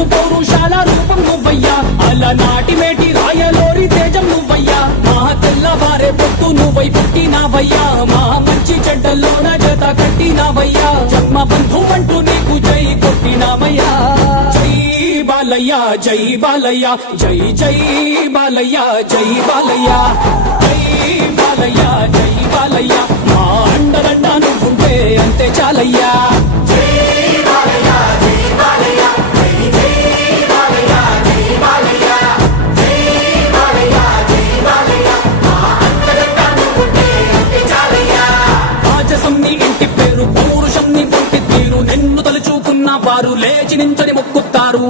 తెలుగు పౌరుషాల రూపం నువ్వయ్యా, అలనాటి మేటి రాయలోరి తేజం నువ్వయ్యా, మా తెల్లవారే పొత్తు నువ్వై పుట్టినావయ్యా, మా మంచి చెడ్డల్లోన జత కట్టినావయ్యా, జన్మ బంధు అంటూ నీకు జై కొట్టినామయ్యా. జై బాలయ్య జై బాలయ్య జై జై బాలయ్య జై బాలయ్య, జై బాలయ్య జై బాలయ్య, మా అండదండ నువ్వుంటే అంతే చాలయ్యా. ఇంటి పేరు పౌరుషం నీ పుట్టి తీరు, నిన్ను తలుచుకున్న వారు లేచి నించని మొక్కుతారు.